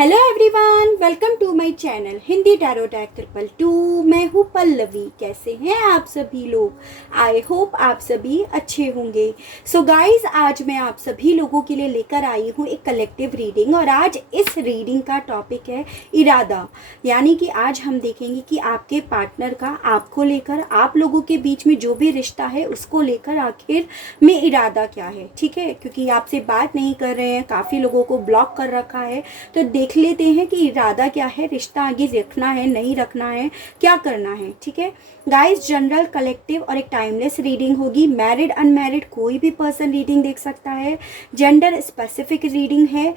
Hello everyone, welcome to my channel Hindi tarot tag 222। मैं हूँ पल्लवी। कैसे हैं आप सभी लोग? आई होप आप सभी अच्छे होंगे। सो गाइस, आज मैं आप सभी लोगों के लिए लेकर आई हूँ एक कलेक्टिव रीडिंग। और आज इस रीडिंग का टॉपिक है इरादा। यानी कि आज हम देखेंगे कि आपके पार्टनर का आपको लेकर, आप लोगों के बीच में जो भी रिश्ता है उसको लेकर आखिर में इरादा क्या है। ठीक है, क्योंकि आपसे बात नहीं कर रहे हैं, काफ़ी लोगों को ब्लॉक कर रखा है, तो देख लेते हैं कि इरादा क्या है, रिश्ता आगे रखना है नहीं रखना है, क्या करना है। ठीक है गाइस, जनरल, कलेक्टिव और एक टाइमलेस रीडिंग होगी। मैरिड अनमैरिड कोई भी पर्सन रीडिंग देख सकता है। जेंडर स्पेसिफिक रीडिंग है।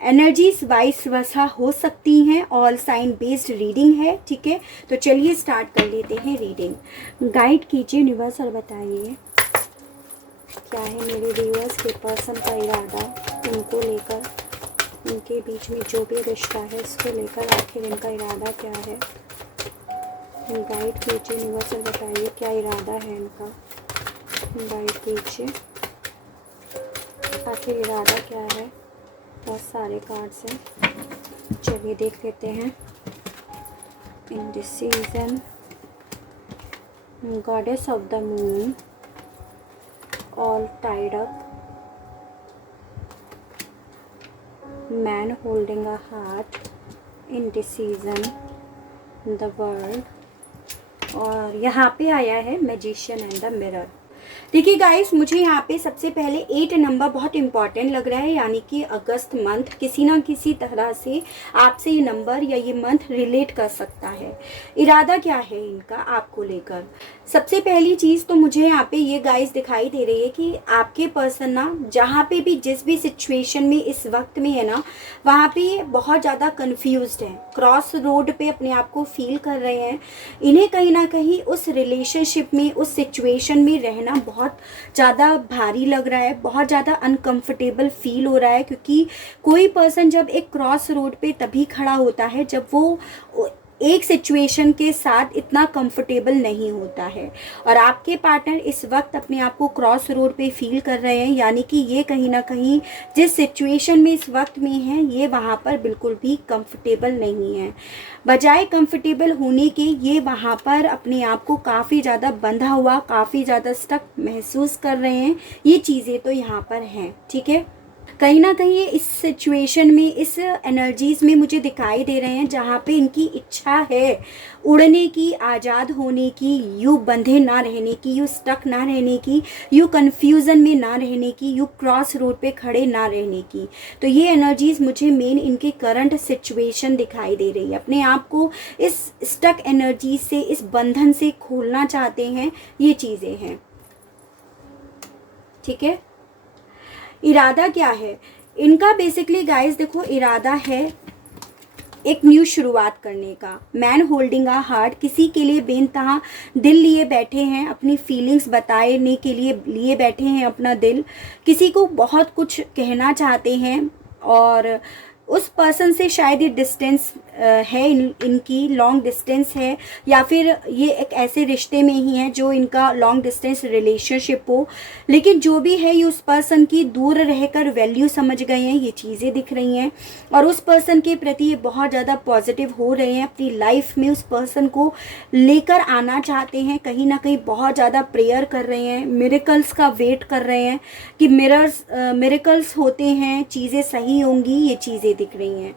एनर्जीज वाइस वर्सा हो सकती हैं। ऑल साइन बेस्ड रीडिंग है। ठीक है, तो चलिए स्टार्ट कर लेते हैं रीडिंग। गाइड कीजिए यूनिवर्स और बताइए क्या है मेरे व्यूअर्स के पर्सन का इरादा, उनको लेकर, उनके बीच में जो भी रिश्ता है इसको लेकर आखिर इनका इरादा क्या है। गाइड कीजिए यूनिवर्स और बताइए क्या इरादा है इनका। गाइड कीजिए आखिर इरादा क्या है। बहुत सारे कार्ड्स हैं, चलिए देख लेते हैं। Indecision, goddess of the moon, all tied up, man holding a heart, indecision, the world, और यहाँ पे आया है मैजिशियन एंड द मिरर। देखिए गाइस, मुझे यहाँ पे सबसे पहले 8 नंबर बहुत इंपॉर्टेंट लग रहा है। यानी कि अगस्त मंथ किसी ना किसी तरह से आपसे ये नंबर या ये मंथ रिलेट कर सकता है। इरादा क्या है इनका आपको लेकर? सबसे पहली चीज़ तो मुझे यहाँ पे ये गाइस दिखाई दे रही है कि आपके पर्सन ना जहाँ पे भी जिस भी सिचुएशन में इस वक्त में है ना, वहाँ पे बहुत ज़्यादा कंफ्यूज्ड हैं, क्रॉस रोड पे अपने आप को फील कर रहे हैं। इन्हें कहीं ना कहीं उस रिलेशनशिप में, उस सिचुएशन में रहना बहुत ज़्यादा भारी लग रहा है, बहुत ज़्यादा अनकंफर्टेबल फील हो रहा है। क्योंकि कोई पर्सन जब एक क्रॉस रोड पे तभी खड़ा होता है जब वो एक सिचुएशन के साथ इतना कंफर्टेबल नहीं होता है। और आपके पार्टनर इस वक्त अपने आप को क्रॉस रोड पे फील कर रहे हैं। यानी कि ये कहीं ना कहीं जिस सिचुएशन में इस वक्त में है, ये वहाँ पर बिल्कुल भी कंफर्टेबल नहीं है। बजाय कंफर्टेबल होने के ये वहाँ पर अपने आप को काफ़ी ज़्यादा बंधा हुआ, काफ़ी ज़्यादा स्टक महसूस कर रहे हैं। ये चीज़ें तो यहाँ पर हैं। ठीक है, कहीं ना कहीं ये इस सिचुएशन में, इस एनर्जीज में मुझे दिखाई दे रहे हैं जहाँ पे इनकी इच्छा है उड़ने की, आज़ाद होने की, यूँ बंधे ना रहने की, यूँ स्टक ना रहने की, यूँ कन्फ्यूज़न में ना रहने की, यूँ क्रॉस रोड पे खड़े ना रहने की। तो ये एनर्जीज मुझे मेन इनके करंट सिचुएशन दिखाई दे रही है। अपने आप को इस स्टक एनर्जी से, इस बंधन से खोलना चाहते हैं, ये चीज़ें हैं। ठीक है, इरादा क्या है इनका? बेसिकली गाइस देखो, इरादा है एक न्यू शुरुआत करने का। मैन होल्डिंग अ हार्ट, किसी के लिए बेनतहा दिल लिए बैठे हैं, अपनी फीलिंग्स बताने के लिए बैठे हैं अपना दिल। किसी को बहुत कुछ कहना चाहते हैं और उस पर्सन से शायद ये डिस्टेंस है, इनकी लॉन्ग डिस्टेंस है, या फिर ये एक ऐसे रिश्ते में ही है जो इनका लॉन्ग डिस्टेंस रिलेशनशिप हो। लेकिन जो भी है, ये उस पर्सन की दूर रहकर वैल्यू समझ गए हैं, ये चीज़ें दिख रही हैं। और उस पर्सन के प्रति ये बहुत ज़्यादा पॉजिटिव हो रहे हैं, अपनी लाइफ में उस पर्सन को लेकर आना चाहते हैं। कहीं ना कहीं बहुत ज़्यादा प्रेयर कर रहे हैं, मिरेकल्स का वेट कर रहे हैं कि मिरेकल्स होते हैं, चीज़ें सही होंगी, ये चीज़ें दिख रही हैं।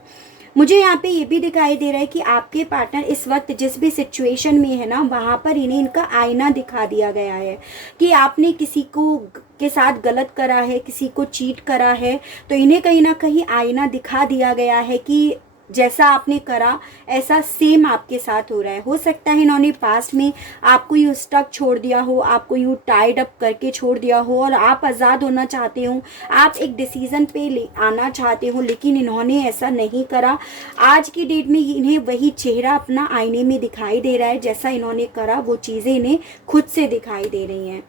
मुझे यहाँ पे ये भी दिखाई दे रहा है कि आपके पार्टनर इस वक्त जिस भी सिचुएशन में है ना, वहाँ पर इन्हें इनका आईना दिखा दिया गया है कि आपने किसी को के साथ गलत करा है, किसी को चीट करा है, तो इन्हें कहीं ना कहीं आईना दिखा दिया गया है कि जैसा आपने करा ऐसा सेम आपके साथ हो रहा है। हो सकता है इन्होंने पास्ट में आपको यूँ स्टक छोड़ दिया हो, आपको यूँ टाइड अप करके छोड़ दिया हो, और आप आज़ाद होना चाहते हो, आप एक डिसीज़न पे ले आना चाहते हो, लेकिन इन्होंने ऐसा नहीं करा। आज की डेट में इन्हें वही चेहरा अपना आईने में दिखाई दे रहा है, जैसा इन्होंने करा वो चीज़ें इन्हें खुद से दिखाई दे रही हैं।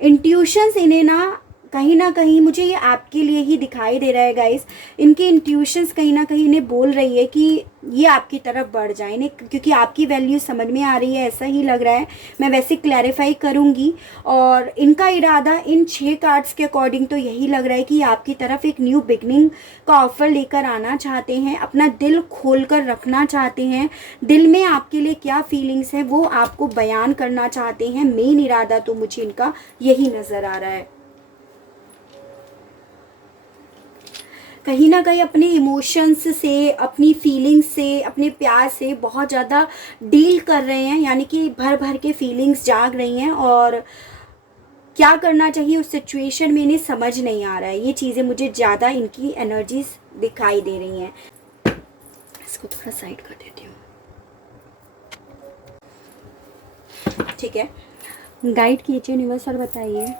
इंट्यूशंस इन्हें ना कहीं ना कहीं मुझे ये आपके लिए ही दिखाई दे रहा है गाइस। इनकी इंट्यूशंस कहीं ना कहीं इन्हें बोल रही है कि ये आपकी तरफ बढ़ जाए इन्हें, क्योंकि आपकी वैल्यू समझ में आ रही है, ऐसा ही लग रहा है। मैं वैसे क्लैरिफाई करूँगी। और इनका इरादा इन 6 कार्ड्स के अकॉर्डिंग तो यही लग रहा है कि आपकी तरफ एक न्यू बिगनिंग का ऑफर लेकर आना चाहते हैं, अपना दिल खोल कर रखना चाहते हैं, दिल में आपके लिए क्या फीलिंग्स हैं वो आपको बयान करना चाहते हैं। मेन इरादा तो मुझे इनका यही नज़र आ रहा है। कहीं ना कहीं अपने इमोशंस से, अपनी फीलिंग्स से, अपने प्यार से बहुत ज़्यादा डील कर रहे हैं, यानी कि भर भर के फीलिंग्स जाग रही हैं और क्या करना चाहिए उस सिचुएशन में इन्हें समझ नहीं आ रहा है। ये चीज़ें मुझे ज़्यादा इनकी एनर्जीज दिखाई दे रही हैं। इसको थोड़ा साइड कर देती हूँ, ठीक है। गाइड कीजिए यूनिवर्स और बताइए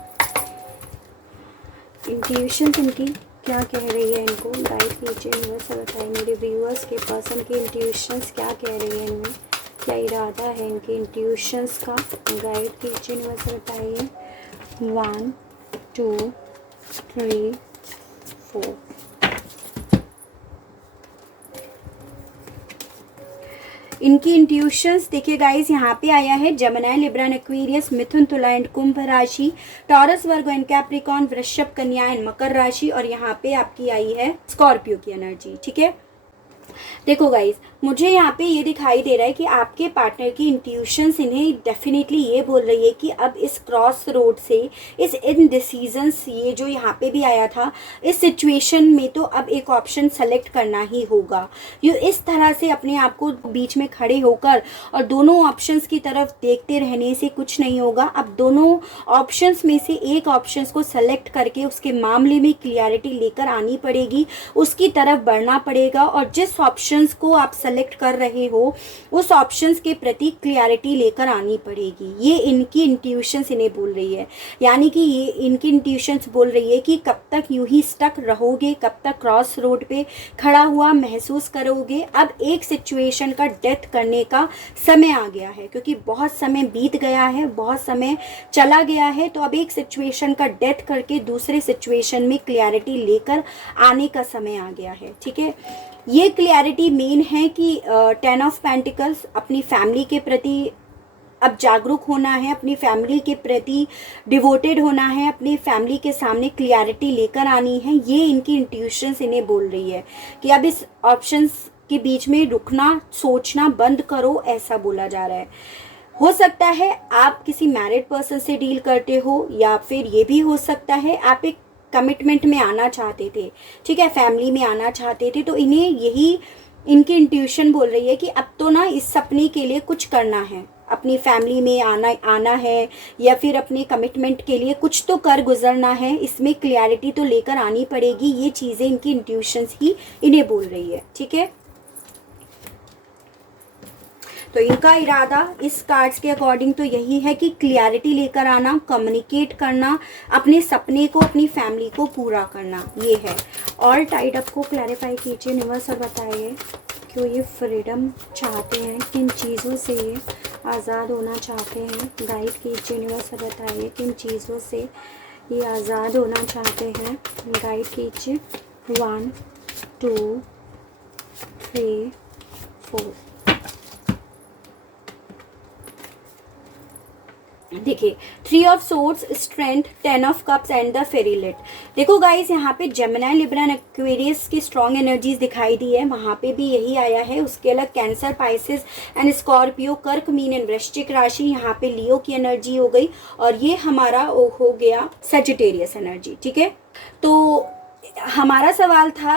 इंट्यूशन इनकी क्या कह रही है, इनको गाइड कीजिए यूनिवर्स और बताइए। मेरे व्यूअर्स के पर्सन की इंट्यूशंस क्या कह रही है, इनमें क्या इरादा है इनके इंट्यूशंस का। गाइड कीजिए यूनिवर्स और बताइए। 1 2 3 4। इनकी इंट्यूशंस देखिए गाइस, यहाँ पे आया है जेमिनी, लिब्रा, एक्वेरियस, मिथुन, तुला एंड कुंभ राशि, टॉरस, वर्गो एंड कैप्रिकॉर्न, वृषभ, कन्या एंड मकर राशि, और यहाँ पे आपकी आई है स्कॉर्पियो की एनर्जी, ठीक है। देखो गाइज, मुझे यहाँ पे ये दिखाई दे रहा है कि आपके पार्टनर की इंट्यूशंस इन्हें डेफिनेटली ये बोल रही है कि अब इस क्रॉस रोड से, इस इनडिसीजंस, ये जो यहाँ पे भी आया था, इस सिचुएशन में तो अब एक ऑप्शन सेलेक्ट करना ही होगा। ये इस तरह से अपने आप को बीच में खड़े होकर और दोनों ऑप्शंस की तरफ देखते रहने से कुछ नहीं होगा। अब दोनों ऑप्शंस में से एक ऑप्शंस को सेलेक्ट करके उसके मामले में क्लियरिटी लेकर आनी पड़ेगी, उसकी तरफ बढ़ना पड़ेगा, और जिस ऑप्शंस को आप सेलेक्ट कर रहे हो उस ऑप्शंस के प्रति क्लियरिटी लेकर आनी पड़ेगी। ये इनकी इंट्यूशंस इन्हें बोल रही है, यानी कि ये इनकी इंट्यूशंस बोल रही है कि कब तक यूं ही स्टक रहोगे, कब तक क्रॉस रोड पे खड़ा हुआ महसूस करोगे। अब एक सिचुएशन का डेथ करने का समय आ गया है, क्योंकि बहुत समय बीत गया है, बहुत समय चला गया है। तो अब एक सिचुएशन का डेथ करके दूसरे सिचुएशन में क्लियरिटी लेकर आने का समय आ गया है, ठीक है। ये क्लियरिटी मेन है कि 10 ऑफ पेंटिकल्स, अपनी फैमिली के प्रति अब जागरूक होना है, अपनी फैमिली के प्रति डिवोटेड होना है, अपनी फैमिली के सामने क्लियरिटी लेकर आनी है। ये इनकी इंट्यूशंस इन्हें बोल रही है कि अब इस ऑप्शंस के बीच में रुकना, सोचना बंद करो, ऐसा बोला जा रहा है। हो सकता है आप किसी मैरिड पर्सन से डील करते हो, या फिर ये भी हो सकता है आप एक कमिटमेंट में आना चाहते थे, ठीक है, फैमिली में आना चाहते थे। तो इन्हें यही इनकी इंट्यूशन बोल रही है कि अब तो ना इस सपने के लिए कुछ करना है, अपनी फैमिली में आना है, या फिर अपने कमिटमेंट के लिए कुछ तो कर गुजरना है, इसमें क्लियरिटी तो लेकर आनी पड़ेगी। ये चीज़ें इनकी इंट्यूशंस ही इन्हें बोल रही है, ठीक है। तो इनका इरादा इस कार्ड्स के अकॉर्डिंग तो यही है कि क्लियरिटी लेकर आना, कम्युनिकेट करना, अपने सपने को, अपनी फैमिली को पूरा करना, ये है। और टाइड अप को क्लैरिफाई कीजिए यूनिवर्स और बताइए क्यों ये फ्रीडम चाहते हैं, किन चीज़ों से ये आज़ाद होना चाहते हैं। गाइड कीजिए यूनिवर्स और बताइए किन चीज़ों से ये आज़ाद होना चाहते हैं। गाइड कीजिए। 1 2 3 4। देखिए 3 of swords, strength, 10 of cups and the फेरीलेट। देखो गाइस, यहाँ पे जेमिनी, लिब्रा एंड एक्वेरियस की स्ट्रॉन्ग एनर्जीज दिखाई दी है, वहाँ पे भी यही आया है। उसके अलग कैंसर, पाइसेस एंड स्कॉर्पियो, कर्क, मीन एंड वृश्चिक राशि, यहाँ पे लियो की एनर्जी हो गई, और ये हमारा हो गया सजिटेरियस एनर्जी, ठीक है। तो हमारा सवाल था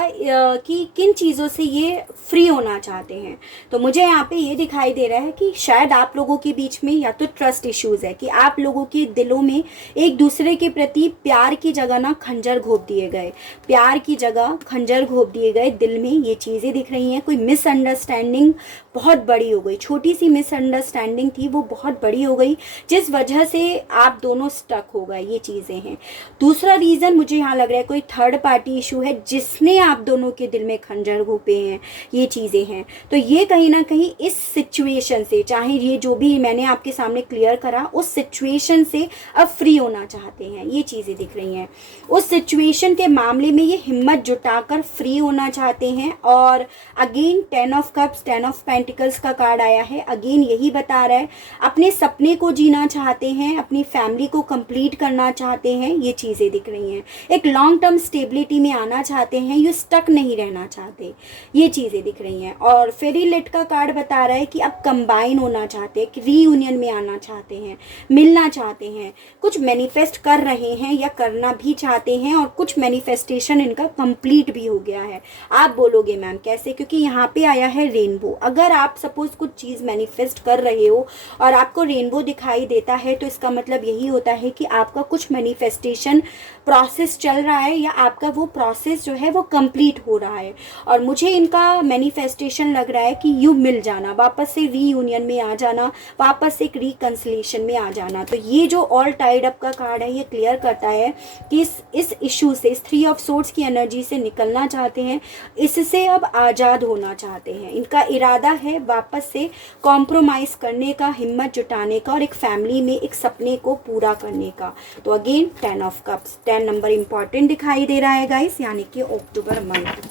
कि किन चीज़ों से ये फ्री होना चाहते हैं। तो मुझे यहाँ पे ये दिखाई दे रहा है कि शायद आप लोगों के बीच में या तो ट्रस्ट इश्यूज़ है, कि आप लोगों के दिलों में एक दूसरे के प्रति प्यार की जगह ना खंजर घोंप दिए गए, प्यार की जगह खंजर घोंप दिए गए दिल में। ये चीज़ें दिख रही हैं। कोई मिसअंडरस्टैंडिंग बहुत बड़ी हो गई, छोटी सी मिसअंडरस्टैंडिंग थी, वो बहुत बड़ी हो गई, जिस वजह से आप दोनों स्टक हो गए। ये चीज़ें हैं। दूसरा रीज़न मुझे यहाँ लग रहा है कोई थर्ड पार्टी पार्टी इशू है जिसने आप दोनों के दिल में खंजर घोंपे हैं, ये चीज़ें हैं। तो ये कहीं ना कहीं इस सिचुएशन से, चाहे ये जो भी मैंने आपके सामने क्लियर करा, उस सिचुएशन से अब फ्री होना चाहते हैं, ये चीज़ें दिख रही हैं। उस सिचुएशन के मामले में ये हिम्मत जुटाकर फ्री होना चाहते हैं। और again 10 of cups, 10 of pentacles का कार्ड आया है। अगेन यही बता रहा है अपने सपने को जीना चाहते हैं, अपनी फैमिली को कंप्लीट करना चाहते हैं, ये चीज़ें दिख रही हैं। एक लॉन्ग टर्म स्टेबिलिटी में आना चाहते हैं, ये स्टक नहीं रहना चाहते, ये चीज़ें दिख रही हैं। और फेरी लिट का कार्ड बता रहा है कि अब कंबाइन होना चाहते हैं, रीयूनियन में आना चाहते हैं, मिलना चाहते हैं, कुछ मैनिफेस्ट कर रहे हैं या करना भी चाहते हैं, और कुछ मैनिफेस्टेशन इनका कंप्लीट भी हो गया है। आप बोलोगे मैम कैसे, क्योंकि यहाँ पे आया है रेनबो। अगर आप सपोज कुछ चीज़ मैनिफेस्ट कर रहे हो और आपको रेनबो दिखाई देता है, तो इसका मतलब यही होता है कि आपका कुछ मैनिफेस्टेशन प्रोसेस चल रहा है, या आपका वो प्रोसेस जो है वो कंप्लीट हो रहा है। और मुझे इनका मैनिफेस्टेशन लग रहा है कि यू मिल जाना, वापस से रीयूनियन में आ जाना, वापस से एक रिकंसिलेशन में आ जाना। तो ये जो ऑल टाइड अप का कार्ड है, ये क्लियर करता है कि इस इशू से, इस 3 ऑफ सोर्ड्स की एनर्जी से निकलना चाहते हैं, इससे अब आज़ाद होना चाहते हैं। इनका इरादा है वापस से कॉम्प्रोमाइज़ करने का, हिम्मत जुटाने का, और एक फैमिली में एक सपने को पूरा करने का। तो again 10 of cups, 10 number important दिखाई दे रहा है गाइस, यानी कि अक्टूबर मंथ।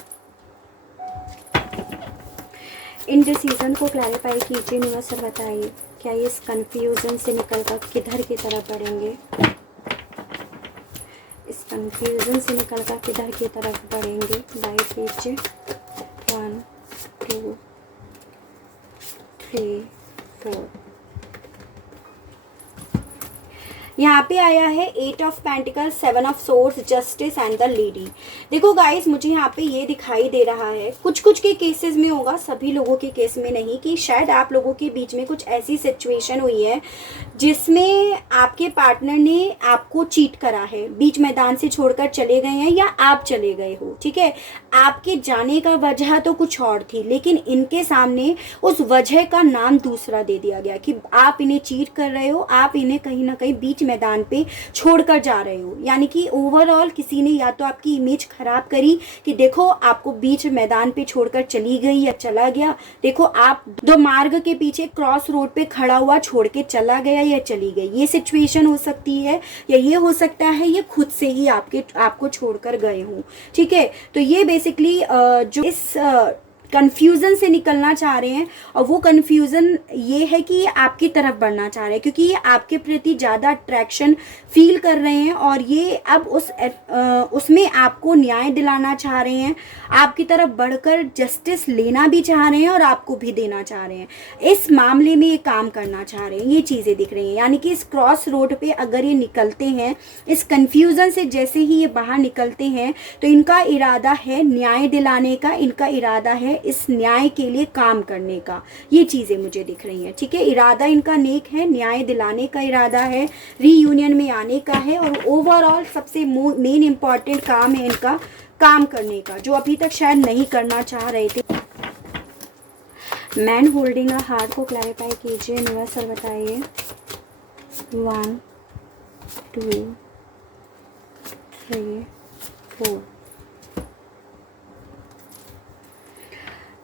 इंडिसीजन को क्लैरिफाई कीजिए यूनिवर्सल, बताइए क्या ये इस कंफ्यूजन से निकलकर किधर की तरफ बढ़ेंगे, इस कंफ्यूजन से निकलकर किधर की तरफ बढ़ेंगे। लाइट कीजिए 1 2 3 4। यहाँ पे आया है 8 of pentacles, 7 of swords, justice and the lady. देखो गाइस, मुझे यहाँ पे ये दिखाई दे रहा है, कुछ कुछ के केसेस में होगा, सभी लोगों के केस में नहीं, कि शायद आप लोगों के बीच में कुछ ऐसी सिचुएशन हुई है जिसमें आपके पार्टनर ने आपको चीट करा है, बीच मैदान से छोड़कर चले गए हैं, या आप चले गए हो। ठीक है, आपके जाने का वजह तो कुछ और थी, लेकिन इनके सामने उस वजह का नाम दूसरा दे दिया गया कि आप इन्हें चीट कर रहे हो, आप इन्हें कहीं ना कहीं बीच मैदान पे छोड़कर जा रहे हो। यानी कि ओवरऑल किसी ने या तो आपकी इमेज खराब करी कि देखो आपको बीच मैदान पे छोड़कर चली गई या चला गया, देखो आप दो मार्ग के पीछे क्रॉस रोड पे खड़ा हुआ छोड़ के चला गया या चली गई। ये सिचुएशन हो सकती है, या ये हो सकता है ये खुद से ही आपको छोड़कर गए हों। ठीक है, तो ये बेसिकली जो इस कन्फ्यूज़न से निकलना चाह रहे हैं, और वो कन्फ्यूज़न ये है कि ये आपकी तरफ बढ़ना चाह रहे हैं, क्योंकि ये आपके प्रति ज़्यादा अट्रैक्शन फील कर रहे हैं, और ये अब उसमें आपको न्याय दिलाना चाह रहे हैं, आपकी तरफ बढ़कर जस्टिस लेना भी चाह रहे हैं और आपको भी देना चाह रहे हैं। इस मामले में ये काम करना चाह रहे हैं, ये चीज़ें दिख रही हैं। यानी कि इस क्रॉस रोड पे अगर ये निकलते हैं, इस कन्फ्यूज़न से जैसे ही ये बाहर निकलते हैं, तो इनका इरादा है न्याय दिलाने का, इनका इरादा है इस न्याय के लिए काम करने का, ये चीज़ें मुझे दिख रही हैं। ठीक है, इरादा इनका नेक है, न्याय दिलाने का इरादा है, रीयूनियन में आने का है, और ओवरऑल सबसे मेन इंपॉर्टेंट काम है इनका काम करने का, जो अभी तक शायद नहीं करना चाह रहे थे। मैन होल्डिंग अ हार्ट को क्लैरिफाई कीजिए यूनिवर्सल, बताइए 1 2 3 4।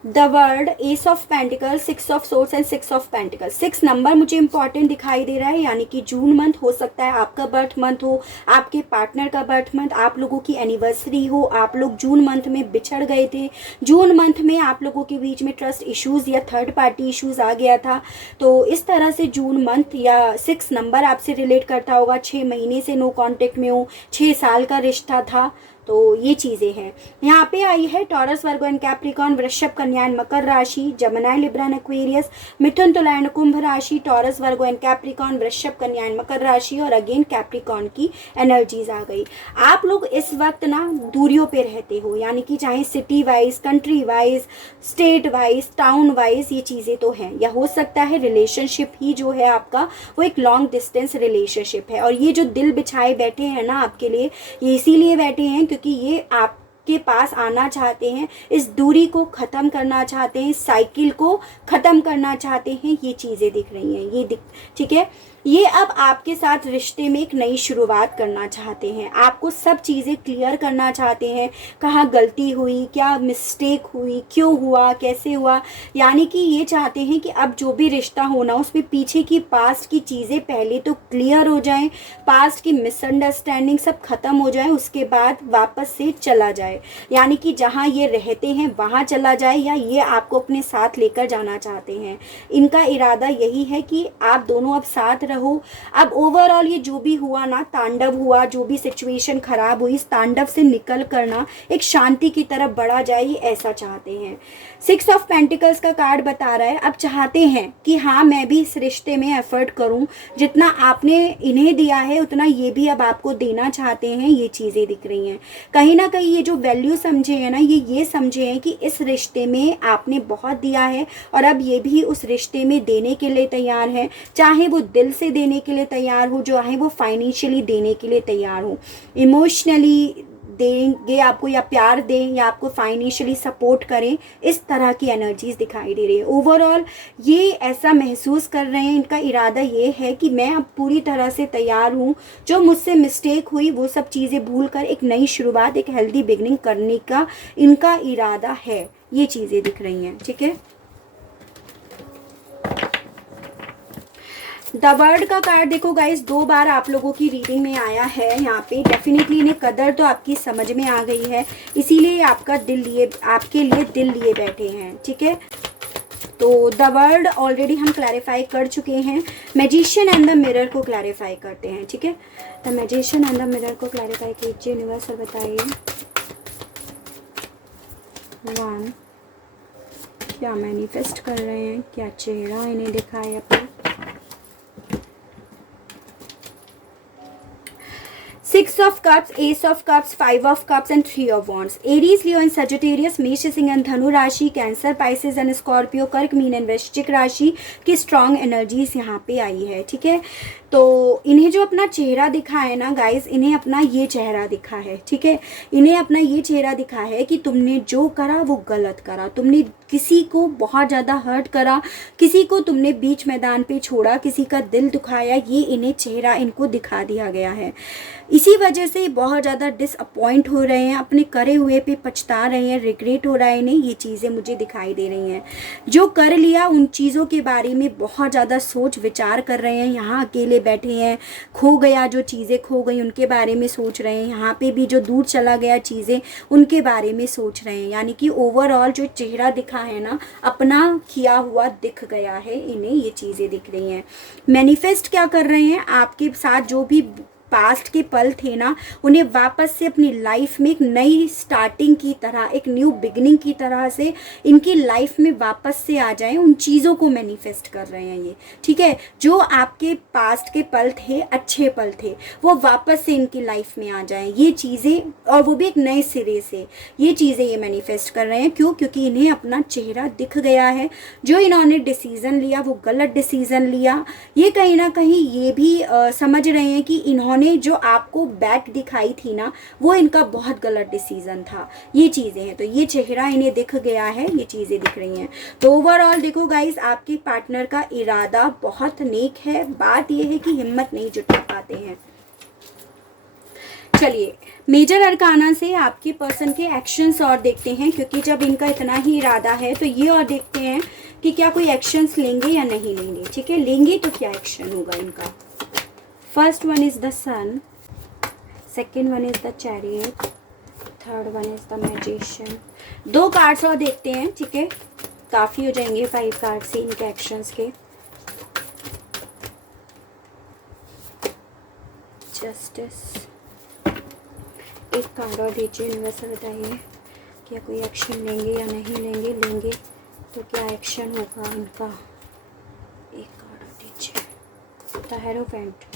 The world, S of pentacle, 6 of swords and 6 of pentacle. 6 number मुझे इंपॉर्टेंट दिखाई दे रहा है, यानी कि जून मंथ हो सकता है आपका बर्थ मंथ हो, आपके पार्टनर का बर्थ मंथ, आप लोगों की एनिवर्सरी हो, आप लोग जून मंथ में बिछड़ गए थे, जून मंथ में आप लोगों के बीच में ट्रस्ट इश्यूज़ या थर्ड पार्टी इश्यूज़ आ गया था। तो इस तरह से जून मंथ या 6 नंबर आपसे रिलेट करता होगा। 6 महीने से नो कॉन्टेक्ट में हो, 6 साल का रिश्ता था, तो ये चीज़ें हैं। यहाँ पे आई है टॉरस, वर्गो एंड कैप्रिकॉन, वृषभ, कन्या एंड मकर राशि, जमनाई, लिब्रा एंड एक्वेरियस, मिथुन, तुला एंड कुंभ राशि, टॉरस, वर्गो एंड कैप्रिकॉन, वृषभ, कन्या एंड मकर राशि, और अगेन कैप्रिकॉन की एनर्जीज आ गई। आप लोग इस वक्त ना दूरियों पे रहते हो, यानी कि चाहे city wise, country wise, state wise, town wise, ये चीज़ें तो हैं, या हो सकता है रिलेशनशिप ही जो है आपका वो एक लॉन्ग डिस्टेंस रिलेशनशिप है। और ये जो दिल बिछाए बैठे हैं ना आपके लिए, ये इसीलिए बैठे हैं क्योंकि ये आपके पास आना चाहते हैं, इस दूरी को ख़त्म करना चाहते हैं, इस साइकिल को ख़त्म करना चाहते हैं। ये चीज़ें दिख रही हैं, ठीक है। ये अब आपके साथ रिश्ते में एक नई शुरुआत करना चाहते हैं, आपको सब चीज़ें क्लियर करना चाहते हैं, कहाँ गलती हुई, क्या मिस्टेक हुई, क्यों हुआ, कैसे हुआ। यानी कि ये चाहते हैं कि अब जो भी रिश्ता होना उसमें पीछे की पास्ट की चीज़ें पहले तो क्लियर हो जाएं, पास्ट की मिसअंडरस्टैंडिंग सब खत्म हो जाए, उसके बाद वापस से चला जाए। यानी कि जहाँ ये रहते हैं वहाँ चला जाए, या ये आपको अपने साथ लेकर जाना चाहते हैं। इनका इरादा यही है कि आप दोनों अब साथ रहो। अब ओवरऑल ये जो भी हुआ ना, तांडव हुआ, जो भी सिचुएशन खराब हुई, इस तांडव से निकल करना एक शांति की तरफ बढ़ा जाए, ये ऐसा चाहते हैं। 6 ऑफ पेंटिकल्स का कार्ड बता रहा है अब चाहते हैं कि हाँ मैं भी इस रिश्ते में एफर्ट करूं, जितना आपने इन्हें दिया है उतना ये भी अब आपको देना चाहते हैं। ये चीज़ें दिख रही हैं कहीं ना कहीं। ये जो वैल्यू समझे हैं ना, ये समझे हैं कि इस रिश्ते में आपने बहुत दिया है और अब ये भी उस रिश्ते में देने के लिए तैयार है, चाहे वो दिल से देने के लिए तैयार हो, चाहे वो फाइनेंशियली देने के लिए तैयार हो, इमोशनली देंगे आपको या प्यार दें या आपको फाइनेंशियली सपोर्ट करें। इस तरह की एनर्जीज दिखाई दे रही है। ओवरऑल ये ऐसा महसूस कर रहे हैं, इनका इरादा ये है कि मैं अब पूरी तरह से तैयार हूँ, जो मुझसे मिस्टेक हुई वो सब चीज़ें भूल कर एक नई शुरुआत, एक हेल्दी बिगनिंग करने का इनका इरादा है। ये चीज़ें दिख रही हैं, ठीक है। द वर्ल्ड का कार्ड देखो गाइस, 2 बार आप लोगों की रीडिंग में आया है यहाँ पे। डेफिनेटली इन्हें कदर तो आपकी समझ में आ गई है, इसीलिए आपका दिल लिए, आपके लिए दिल लिए बैठे हैं, ठीक है। तो द वर्ल्ड ऑलरेडी हम क्लैरिफाई कर चुके हैं। मैजिशियन एंड द मिरर को क्लैरिफाई करते हैं, ठीक है। The magician and the mirror को क्लैरिफाई कीजिए यूनिवर्स और बताइए 1 क्या मैनिफेस्ट कर रहे हैं, क्या चेहरा इन्हें दिखाए अपना। 6 of cups, ace of cups, 5 of cups and 3 of wands. Aries, Leo and Sagittarius, मेष, सिंह एंड धनु राशि, कैंसर, पाइसेस एंड स्कॉर्पियो, कर्क, मीन एंड वृश्चिक राशि की स्ट्रॉन्ग एनर्जीज यहाँ पे आई है, ठीक है। तो इन्हें जो अपना चेहरा दिखा है ना गाइस, इन्हें अपना ये चेहरा दिखा है, ठीक है। इन्हें अपना ये चेहरा दिखा है कि तुमने जो करा वो गलत करा, तुमने किसी को बहुत ज़्यादा हर्ट करा, किसी को तुमने बीच मैदान पे छोड़ा, किसी का दिल दुखाया, ये इन्हें चेहरा इनको दिखा दिया गया है। इसी वजह से बहुत ज़्यादा डिसअपॉइंट हो रहे हैं, अपने करे हुए पे पछता रहे हैं, रिग्रेट हो रहा है इन्हें। ये चीज़ें मुझे दिखाई दे रही हैं। जो कर लिया उन चीज़ों के बारे में बहुत ज़्यादा सोच विचार कर रहे हैं। यहाँ अकेले बैठे हैं, खो गया, जो चीज़ें खो गई उनके बारे में सोच रहे हैं। यहाँ पे भी जो दूर चला गया चीज़ें, उनके बारे में सोच रहे हैं। यानी कि ओवरऑल जो चेहरा दिखा है ना, अपना किया हुआ दिख गया है इन्हें, ये चीज़ें दिख रही हैं। मैनिफेस्ट क्या कर रहे हैं, आपके साथ जो भी पास्ट के पल थे ना, उन्हें वापस से अपनी लाइफ में एक नई स्टार्टिंग की तरह, एक न्यू बिगनिंग की तरह से इनकी लाइफ में वापस से आ जाएं, उन चीज़ों को मैनिफेस्ट कर रहे हैं ये, ठीक है। जो आपके पास्ट के पल थे, अच्छे पल थे, वो वापस से इनकी लाइफ में आ जाएं, ये चीज़ें, और वो भी एक नए सिरे से। ये चीज़ें ये मैनिफेस्ट कर रहे हैं। क्यों? क्योंकि इन्हें अपना चेहरा दिख गया है। जो इन्होंने डिसीज़न लिया वो गलत डिसीज़न लिया। ये कहीं ना कहीं ये भी समझ रहे हैं कि इन्होंने जो आपको बैक दिखाई थी ना, वो इनका बहुत गलत डिसीजन था। ये चीज़ें हैं, तो ये चेहरा इन्हें दिख गया है, ये चीज़ें दिख रही हैं। तो ओवरऑल देखो गाइस, आपके पार्टनर का इरादा बहुत नेक है। बात ये है कि हिम्मत नहीं जुटा पाते हैं। चलिए मेजर अरकाना से आपके पर्सन के एक्शंस और देखते हैं, क्योंकि जब इनका इतना ही इरादा है तो ये और देखते हैं कि क्या कोई एक्शंस लेंगे या नहीं लेंगे, ठीक है। लेंगे तो क्या एक्शन होगा इनका। First one is the sun, second one is the chariot, third one is the magician. 2 cards और देखते हैं, ठीक है, काफ़ी हो जाएंगे 5 कार्ड से इनके एक्शंस के। जस्टिस, एक कार्ड और दीजिए यूनिवर्स, बताइए क्या कोई एक्शन लेंगे या नहीं लेंगे। लेंगे तो क्या एक्शन होगा इनका। एक कार्ड और दीजिए, द हेरोफेंट।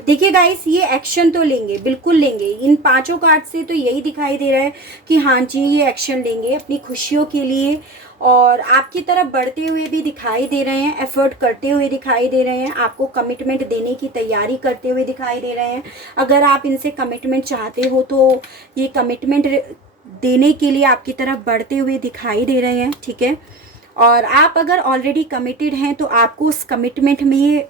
देखिए गाइस, ये एक्शन तो लेंगे, बिल्कुल लेंगे। इन 5 कार्ड से तो यही दिखाई दे रहा है कि हाँ जी ये एक्शन लेंगे अपनी खुशियों के लिए, और आपकी तरफ बढ़ते हुए भी दिखाई दे रहे हैं, एफर्ट करते हुए दिखाई दे रहे हैं, आपको कमिटमेंट देने की तैयारी करते हुए दिखाई दे रहे हैं। अगर आप इनसे कमिटमेंट चाहते हो तो ये कमिटमेंट देने के लिए आपकी तरफ बढ़ते हुए दिखाई दे रहे हैं, ठीक है। और आप अगर ऑलरेडी कमिटेड हैं तो आपको उस कमिटमेंट में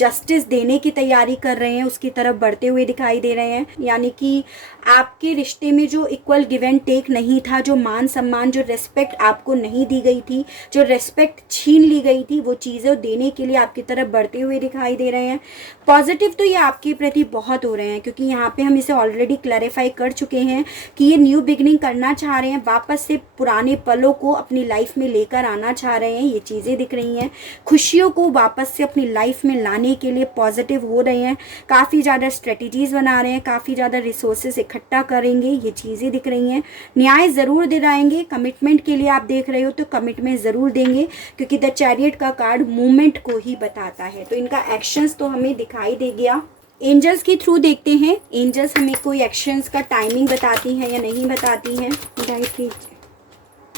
जस्टिस देने की तैयारी कर रहे हैं, उसकी तरफ बढ़ते हुए दिखाई दे रहे हैं। यानी कि आपके रिश्ते में जो इक्वल गिव एंड टेक नहीं था, जो मान सम्मान, जो रेस्पेक्ट आपको नहीं दी गई थी, जो रेस्पेक्ट छीन ली गई थी, वो चीज़ें देने के लिए आपकी तरफ बढ़ते हुए दिखाई दे रहे हैं। पॉजिटिव तो ये आपके प्रति बहुत हो रहे हैं, क्योंकि यहाँ पे हम इसे ऑलरेडी क्लैरिफाई कर चुके हैं कि ये न्यू बिगनिंग करना चाह रहे हैं, वापस से पुराने पलों को अपनी लाइफ में लेकर आना चाह रहे हैं। ये चीज़ें दिख रही हैं, खुशियों को वापस से अपनी लाइफ में लाने के लिए पॉजिटिव हो रहे हैं, काफ़ी ज़्यादा स्ट्रेटजीज बना रहे हैं, काफ़ी ज़्यादा रिसोर्सेज इकट्ठा करेंगे, ये चीज़ें दिख रही हैं। न्याय ज़रूर दिलाएंगे, कमिटमेंट के लिए आप देख रहे हो तो कमिटमेंट ज़रूर देंगे, क्योंकि द चैरियट का कार्ड मूवमेंट को ही बताता है। तो इनका एक्शंस तो हमें दिखाई दे गया। एंजल्स के थ्रू देखते हैं, एंजल्स हमें कोई एक्शंस का टाइमिंग बताती हैं या नहीं बताती हैं। गाइड कीजिए,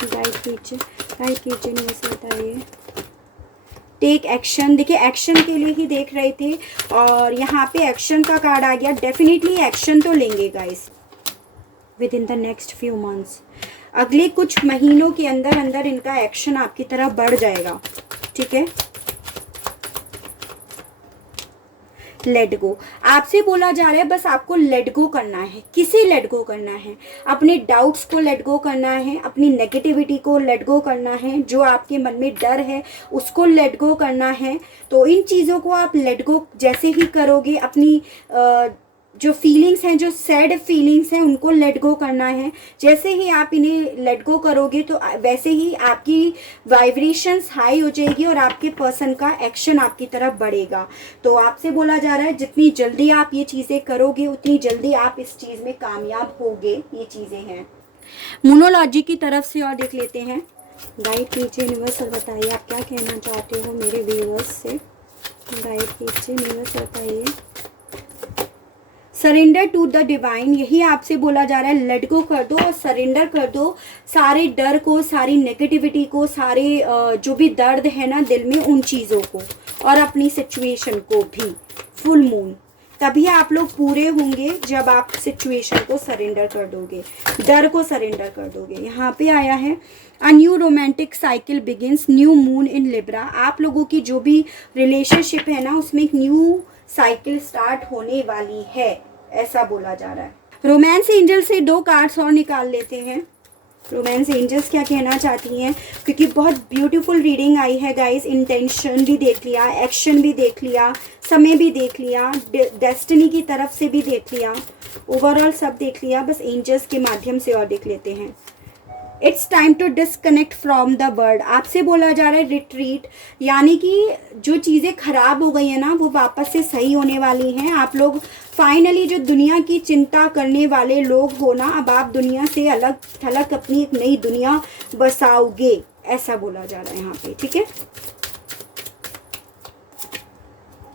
गाइड कीजिए, गाइड कीजिए, नहीं सकता ये टेक एक्शन। देखिए एक्शन के लिए ही देख रहे थे और यहाँ पे एक्शन का कार्ड आ गया। डेफिनेटली एक्शन तो लेंगे guys with in the next few months. अगले कुछ महीनों के अंदर अंदर इनका एक्शन आपकी तरफ बढ़ जाएगा, ठीक है। लेट गो आपसे बोला जा रहा है, बस आपको लेट गो करना है। किसे लेट गो करना है? अपने डाउट्स को लेट गो करना है, अपनी नेगेटिविटी को लेट गो करना है, जो आपके मन में डर है उसको लेट गो करना है। तो इन चीज़ों को आप लेट गो जैसे ही करोगे, अपनी जो फीलिंग्स हैं, जो सैड फीलिंग्स हैं, उनको लेट गो करना है। जैसे ही आप इन्हें लेट गो करोगे तो वैसे ही आपकी वाइब्रेशंस हाई हो जाएगी और आपके पर्सन का एक्शन आपकी तरफ बढ़ेगा। तो आपसे बोला जा रहा है जितनी जल्दी आप ये चीज़ें करोगे उतनी जल्दी आप इस चीज़ में कामयाब होगे। ये चीज़ें हैं। मोनोलॉजी की तरफ से और देख लेते हैं। गाइड कीजिए यूनिवर्स और बताइए आप क्या कहना चाहते हो मेरे व्यूअर्स से। गाइड कीजिए यूनिवर्स, बताइए। सरेंडर टू द डिवाइन, यही आपसे बोला जा रहा है। लेट गो कर दो और सरेंडर कर दो सारे डर को, सारी नेगेटिविटी को, सारे जो भी दर्द है ना दिल में, उन चीज़ों को और अपनी सिचुएशन को भी। फुल मून तभी आप लोग पूरे होंगे जब आप सिचुएशन को सरेंडर कर दोगे, डर को सरेंडर कर दोगे। यहाँ पे आया है a new romantic cycle begins, new moon in Libra. आप लोगों की जो भी रिलेशनशिप है ना उसमें एक न्यू साइकिल स्टार्ट होने वाली है, ऐसा बोला जा रहा है। रोमांस एंजल से 2 कार्ड्स और निकाल लेते हैं। रोमांस एंजल्स क्या कहना चाहती हैं, क्योंकि बहुत ब्यूटीफुल रीडिंग आई है गाइस। इंटेंशन भी देख लिया, एक्शन भी देख लिया, समय भी देख लिया, डेस्टिनी की तरफ से भी देख लिया, ओवरऑल सब देख लिया। बस एंजल्स के माध्यम से और देख लेते हैं। It's time to disconnect from the world, आपसे बोला जा रहा है रिट्रीट, यानी कि जो चीज़ें खराब हो गई हैं ना वो वापस से सही होने वाली हैं। आप लोग फाइनली जो दुनिया की चिंता करने वाले लोग हो ना, अब आप दुनिया से अलग थलग अपनी एक नई दुनिया बसाओगे, ऐसा बोला जा रहा है यहाँ पे, ठीक है।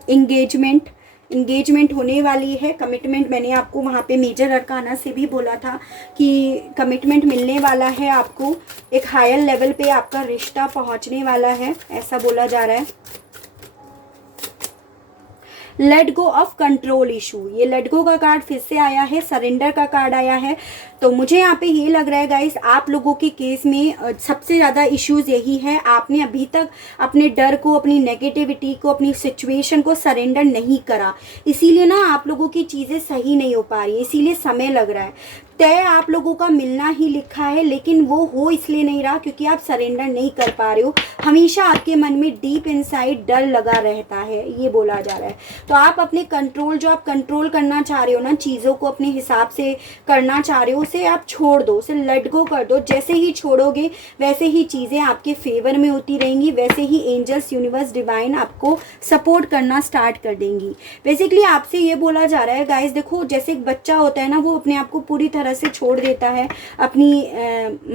इंगेजमेंट होने वाली है। कमिटमेंट मैंने आपको वहाँ पे मेजर अरकाना से भी बोला था कि कमिटमेंट मिलने वाला है आपको, एक हायर लेवल पे आपका रिश्ता पहुँचने वाला है, ऐसा बोला जा रहा है। Let go of control issue, ये लेट गो का कार्ड फिर से आया है, सरेंडर का कार्ड आया है। तो मुझे यहाँ पे ये लग रहा है गाइस, आप लोगों के केस में सबसे ज़्यादा इश्यूज यही है, आपने अभी तक अपने डर को, अपनी नेगेटिविटी को, अपनी सिचुएशन को सरेंडर नहीं करा, इसीलिए ना आप लोगों की चीज़ें सही नहीं हो पा रही है, इसीलिए समय लग रहा है। तय आप लोगों का मिलना ही लिखा है, लेकिन वो हो इसलिए नहीं रहा क्योंकि आप सरेंडर नहीं कर पा रहे हो। हमेशा आपके मन में डीप इनसाइड डर लगा रहता है, ये बोला जा रहा है। तो आप अपने कंट्रोल, जो आप कंट्रोल करना चाह रहे हो ना, चीज़ों को अपने हिसाब से करना चाह रहे हो, उसे आप छोड़ दो, उसे लेट गो कर दो। जैसे ही छोड़ोगे वैसे ही चीज़ें आपके फेवर में होती रहेंगी, वैसे ही एंजल्स, यूनिवर्स, डिवाइन आपको सपोर्ट करना स्टार्ट कर देंगी। बेसिकली आपसे ये बोला जा रहा है गाइस, देखो जैसे एक बच्चा होता है ना, वो अपने आप को पूरी तरह से छोड़ देता है अपनी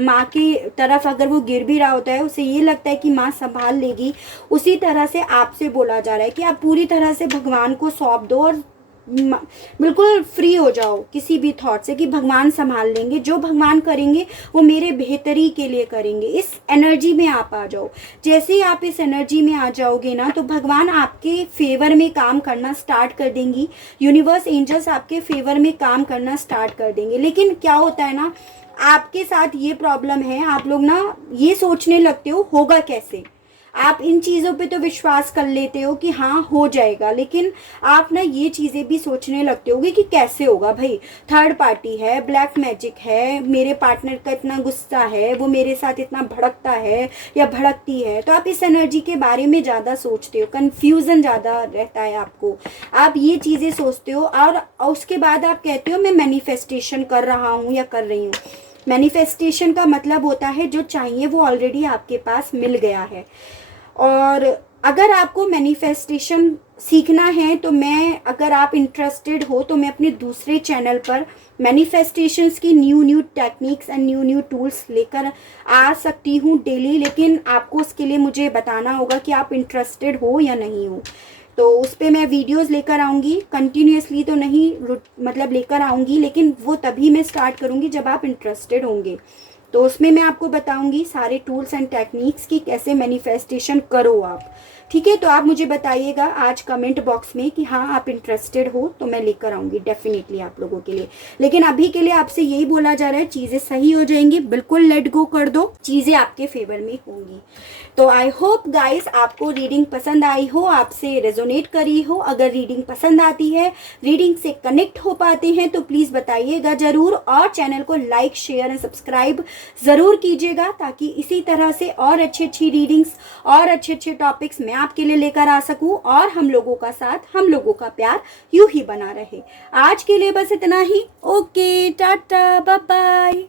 माँ की तरफ। अगर वो गिर भी रहा होता है, उसे ये लगता है कि माँ संभाल लेगी, उसी तरह से आपसे बोला जा रहा है कि आप पूरी तरह से भगवान को सौंप दो और बिल्कुल फ्री हो जाओ किसी भी थॉट से कि भगवान संभाल लेंगे, जो भगवान करेंगे वो मेरे बेहतरी के लिए करेंगे। इस एनर्जी में आप आ जाओ। जैसे ही आप इस एनर्जी में आ जाओगे ना, तो भगवान आपके फेवर में काम करना स्टार्ट कर देंगी, यूनिवर्स, एंजल्स आपके फेवर में काम करना स्टार्ट कर देंगे। लेकिन क्या होता है ना, आपके साथ ये प्रॉब्लम है, आप लोग ना ये सोचने लगते हो होगा कैसे। आप इन चीज़ों पे तो विश्वास कर लेते हो कि हाँ हो जाएगा, लेकिन आप ना ये चीज़ें भी सोचने लगते होगे कि कैसे होगा भाई, थर्ड पार्टी है, ब्लैक मैजिक है, मेरे पार्टनर का इतना गुस्सा है, वो मेरे साथ इतना भड़कता है या भड़कती है। तो आप इस एनर्जी के बारे में ज़्यादा सोचते हो, कन्फ्यूज़न ज़्यादा रहता है आपको, आप ये चीज़ें सोचते हो और उसके बाद आप कहते हो मैं मैनिफेस्टेशन कर रहा हूँ या कर रही हूँ। मैनिफेस्टेशन का मतलब होता है जो चाहिए वो ऑलरेडी आपके पास मिल गया है। और अगर आपको मैनिफेस्टेशन सीखना है तो अगर आप इंटरेस्टेड हो तो मैं अपने दूसरे चैनल पर मैनिफेस्टेशंस की new techniques and new tools लेकर आ सकती हूँ डेली, लेकिन आपको उसके लिए मुझे बताना होगा कि आप इंटरेस्टेड हो या नहीं हो। तो उस पर मैं वीडियोस लेकर आऊँगी, कंटिन्यूसली तो नहीं मतलब लेकर आऊँगी, लेकिन वो तभी मैं स्टार्ट करूँगी जब आप इंटरेस्टेड होंगे। तो उसमें मैं आपको बताऊंगी सारे टूल्स एंड टेक्निक्स की कैसे मैनिफेस्टेशन करो आप। ठीक है, तो आप मुझे बताइएगा आज कमेंट बॉक्स में कि हाँ आप इंटरेस्टेड हो, तो मैं लेकर आऊंगी डेफिनेटली आप लोगों के लिए। लेकिन अभी के लिए आपसे यही बोला जा रहा है, चीज़ें सही हो जाएंगी, बिल्कुल लेट गो कर दो, चीज़ें आपके फेवर में होंगी। तो आई होप गाइस आपको रीडिंग पसंद आई हो, आपसे रेजोनेट करी हो। अगर रीडिंग पसंद आती है, रीडिंग से कनेक्ट हो पाते हैं तो प्लीज़ बताइएगा ज़रूर, और चैनल को लाइक शेयर एंड सब्सक्राइब ज़रूर कीजिएगा, ताकि इसी तरह से और अच्छी रीडिंग्स और अच्छे टॉपिक्स मैं आपके लिए लेकर आ सकूं, और हम लोगों का साथ, हम लोगों का प्यार यूं ही बना रहे। आज के लिए बस इतना ही। Okay, ta ta, bye bye.